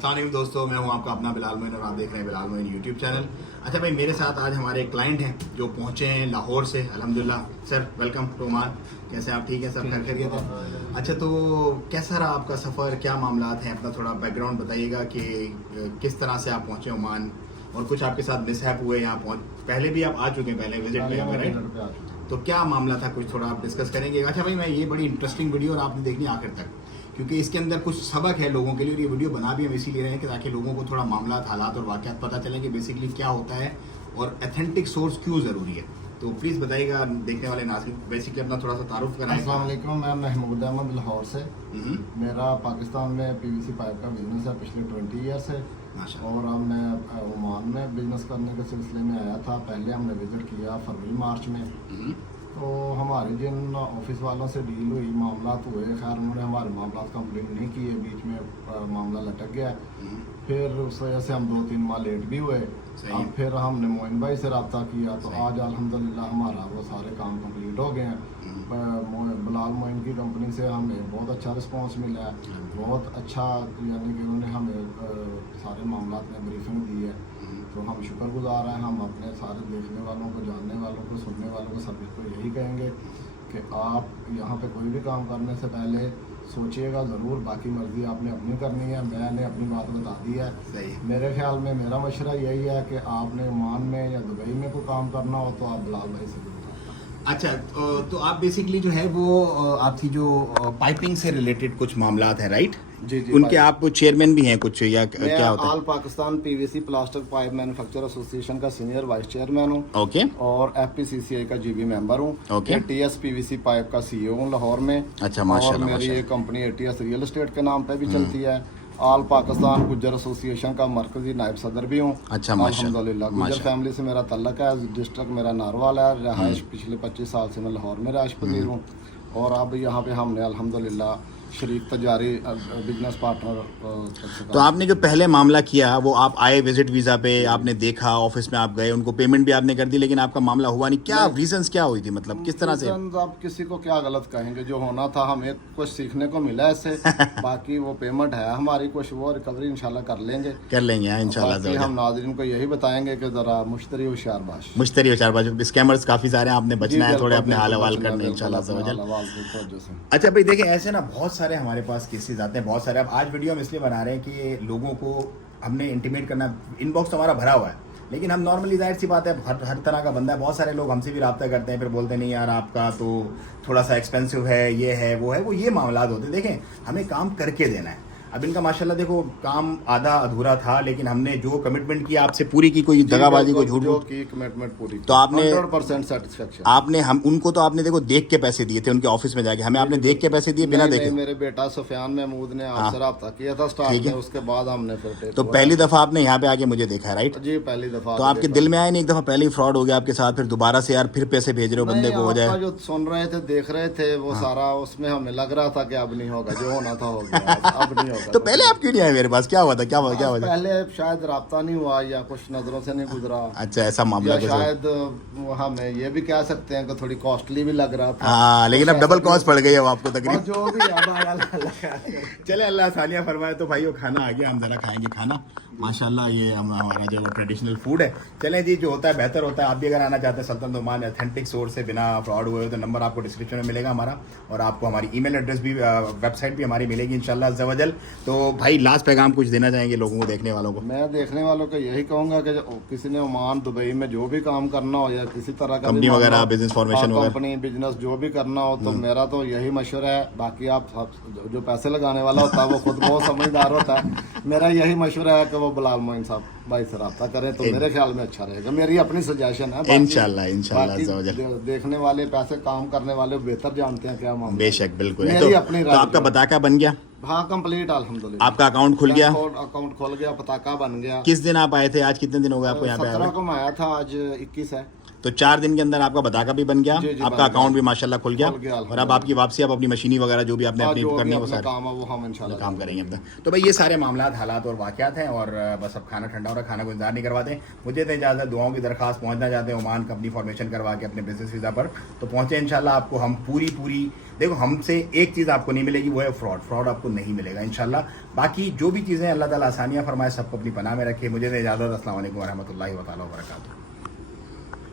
अस्सलाम वालेकुम दोस्तों, मैं हूं आपका अपना बिलाल मोइन और आप देख रहे हैं बिलाल मोइन यूट्यूब चैनल। अच्छा भाई, मेरे साथ आज हमारे एक क्लाइंट हैं जो पहुंचे हैं लाहौर से। अल्हम्दुलिल्लाह सर, वेलकम टू ओमान। कैसे आप? ठीक है सब? खैरियत है? अच्छा, तो कैसा रहा आपका सफ़र, क्या मामलात हैं? अपना थोड़ा बैकग्राउंड बताइएगा कि किस तरह से आप पहुंचे ओमान और कुछ आपके साथ मिसहैप हुए यहाँ पहले भी आप आ चुके हैं, पहले विजिट पे हमें, राइट? तो क्या मामला था, कुछ थोड़ा आप डिस्कस करेंगे। अच्छा भाई, मैं ये बड़ी इंटरेस्टिंग वीडियो और आपने देखनी आखिर तक, क्योंकि इसके अंदर कुछ सबक है लोगों के लिए और ये वीडियो बना भी हम इसीलिए रहे हैं कि ताकि लोगों को थोड़ा मामला, हालात और वाक़यात पता चलें कि बेसिकली क्या होता है और ऑथेंटिक सोर्स क्यों ज़रूरी है। तो प्लीज़ बताइएगा देखने वाले नाज़रीन, बेसिकली अपना थोड़ा सा तारुफ कराएं। अस्सलाम वालेकुम, मैं महमूद अहमद लाहौर से। मेरा पाकिस्तान में पीवीसी पाइप का बिजनेस है पिछले 20 ईयर से, और अब मैं ओमान में बिजनेस करने के सिलसिले में आया था। पहले हमने विज़िट किया फरवरी मार्च में। तो हमारी जिन ऑफिस वालों से डील हुई, मामलात हुए, खैर उन्होंने हमारे मामलात कंप्लीट नहीं किए, बीच में मामला लटक गया। फिर उस वजह से हम 2-3 माह लेट भी हुए। अब फिर हमने मोइन भाई से रब्ता किया, तो आज अल्हम्दुलिल्लाह हमारा वो सारे काम कंप्लीट हो गए हैं। बिलाल मोइन की कंपनी से हमें बहुत अच्छा रिस्पांस मिला है, बहुत अच्छा, यानी कि उन्होंने हमें सारे मामलात में ब्रीफिंग दी है। तो हम शुक्रगुजार हैं। हम अपने सारे देखने वालों को, जानने वालों को, सुनने वालों को, सभी को यही कहेंगे कि आप यहाँ पे कोई भी काम करने से पहले सोचिएगा ज़रूर। बाकी मर्ज़ी आपने अपनी करनी है, मैंने अपनी बात बता दी है। मेरे ख्याल में मेरा मशवरा यही है कि आपने ओमान में या दुबई में कोई काम करना हो तो आप बिलाल भाई से। अच्छा, तो आप बेसिकली जो है वो आपकी जो पाइपिंग से रिलेटेड कुछ मामलात हैं, राइट? जी जी, उनके आप चेयरमैन भी हैं कुछ, या क्या होता है? All Pakistan PVC plastic pipe manufacturer association का सीनियर वाइस चेयरमैन हूँ। ओके। और एफपीसीसीआई का जीबी मेंबर हूँ। ओके। एटीएस पीवीसी पाइप का सीईओ हूँ लाहौर में। अच्छा, माशाल्लाह। और मेरी एक कंपनी एटीएस रियल एस्टेट के नाम पे भी चलती है। ऑल पाकिस्तान गुज्जर एसोसिएशन का मरकजी नायब सदर भी हूँ। अच्छा, माशाल्लाह। अल्हम्दुलिल्लाह गुज्जर फैमिली से मेरा तल्लक है। डिस्ट्रिक्ट मेरा नारवाल है। रहायश पिछले 25 साल से मैं लाहौर में रहायश पजीर हूँ। और अब यहाँ पे हमने अल्हम्दुलिल्लाह शरीक तजारी बिजनेस पार्टनर। तो आपने जो पहले मामला किया, वो आप आए विजिट वीज़ा पे, आपने देखा, ऑफिस में आप गए, उनको पेमेंट भी आपने कर दी, लेकिन आपका मामला हुआ नहीं। क्या रीजंस क्या हुई थी, मतलब किस तरह से? आप किसी को क्या गलत कहेंगे, जो होना था हमें कुछ सीखने को मिला इससे। बाकी वो पेमेंट है हमारी, कुछ वो रिकवरी इंशाल्लाह कर लेंगे इंशाल्लाह। हम नाज़रीन को यही बताएंगे कि जरा मुश्तरी होशियारबाज, स्कैमर्स काफी सारे हैं, आपने बचना है, थोड़े अपने हाल हवाल करने इंशाल्लाह। अच्छा भाई देखिए, ऐसे ना बहुत सारे हमारे पास केसेस आते हैं, बहुत सारे। अब आज वीडियो हम इसलिए बना रहे हैं कि लोगों को हमने इंटीमेट करना, इनबॉक्स हमारा भरा हुआ है, लेकिन हम नॉर्मली, जाहिर सी बात है, हर तरह का बंदा है। बहुत सारे लोग हमसे भी रब्ता करते हैं, फिर बोलते नहीं यार आपका तो थोड़ा सा एक्सपेंसिव है, ये है वो है, वो ये मामला होते हैं। देखें, हमें काम करके देना है। अब इनका माशाल्लाह देखो काम आधा अधूरा था, लेकिन हमने जो कमिटमेंट की आपसे पूरी की, कोई दगाबाजी, कोई झूठ की कमिटमेंट पूरी, तो आपने 100% सेटिस्फेक्शन। आपने हम उनको, तो आपने देखो देख के पैसे दिए थे उनके ऑफिस में जाके, हमें आपने देख के पैसे दिए बिना देखे? मेरे बेटा सुफियान महमूद ने आपसे रब्ता किया था स्टार्ट में, उसके बाद हमने फिर तो पहली दफा आपने यहाँ पे आके मुझे देखा, राइट? जी, पहली दफा। तो आपके दिल में आया नहीं एक दफा पहले ही फ्रॉड हो गया आपके साथ, फिर दोबारा से यार फिर पैसे भेज रहे हो बंदे को, हो जाए? जो सुन रहे थे, देख रहे थे, वो सारा उसमें हमें लग रहा था कि अब नहीं होगा, जो होना था हो गया, अब नहीं होगा। तो पहले आप क्यों नहीं आए मेरे पास? क्या हुआ था? क्या हुआ? पहले शायद राब्ता नहीं हुआ, या कुछ नजरों से नहीं गुजरा। अच्छा, ऐसा मामला? शायद हमें ये भी कह सकते हैं कि थोड़ी कॉस्टली भी लग रहा था। हाँ, लेकिन अब डबल कॉस्ट पड़ गई है आपको तकरीबन। जो भी चले, अल्लाह सालियाँ फरमाए। तो भाइयों, खाना आ गया, हम जरा खाएंगे खाना माशाल्लाह। ये हमारा जो ट्रेडिशनल फूड है। चलें जी, जो होता है बेहतर होता है। आप भी अगर आना चाहते हैं सल्तनत ओमान ऑथेंटिक सोर्स से, बिना फ्रॉड हुए, तो नंबर आपको डिस्क्रिप्शन में मिलेगा हमारा, और आपको हमारी ईमेल एड्रेस भी, वेबसाइट भी हमारी मिलेगी इंशाल्लाह अज़्ज़ा वजल। तो भाई लास्ट पैगाम कुछ देना चाहेंगे लोगों को, देखने वालों को? मैं देखने वालों को यही कहूँगा कि किसी ने ओमान दुबई में जो भी काम करना हो, या किसी तरह का कंपनी वगैरह, बिजनेस फॉर्मेशन वगैरह, कंपनी बिजनेस जो भी करना हो, तो मेरा तो यही मशवरा है। बाकी आप जो पैसे लगाने वाला होता है वो खुद बहुत समझदार होता है। मेरा यही मशवरा है कि वो बिलाल मोइन साहब भाई से रब्ता करें, तो मेरे ख्याल में अच्छा रहेगा। मेरी अपनी सजेशन है। इंशाल्लाह देखने वाले, पैसे काम करने वाले बेहतर जानते हैं क्या मामला। बेशक, बिल्कुल। तो आपका पताका बन गया? हाँ, कंप्लीट अल्हम्दुलिल्लाह। आपका अकाउंट खुल गया? अकाउंट खुल गया, पताका बन गया। किस दिन आप आए थे? आज कितने दिन हो गए आपको यहाँ पे? 17 को मैं आया था, आज 21 है। تو 4 دن کے اندر آپ کا بتا کا بھی بن گیا, آپ کا اکاؤنٹ بھی ماشاءاللہ کھل گیا, اور اب آپ کی واپسی, آپ اپنی مشینی وغیرہ جو بھی آپ نے اپنی کرنی ہے وہ سارے کام کریں گے. تو بھائی یہ سارے معاملات, حالات اور واقعات ہیں, اور بس اب کھانا ٹھنڈا ہو رہا ہے, کھانا کو انتظار نہیں کرواتے. مجھے تو اجازت, دعاؤں کی درخواست, پہنچنا چاہتے ہیں عمان کا اپنی فارمیشن کروا کے اپنے بزنس ویزا پر, تو پہنچے انشاءاللہ. آپ کو ہم پوری دیکھو, ہم سے ایک چیز آپ کو نہیں ملے گی, وہ ہے فراڈ آپ کو نہیں ملے گا انشاءاللہ. باقی جو بھی چیزیں اللہ تعالیٰ آسانیاں فرمائے, سب کو اپنی پناہ میں رکھے. مجھے تو اجازت, السلام علیکم ورحمۃ اللہ تعالیٰ وبرکاتہ.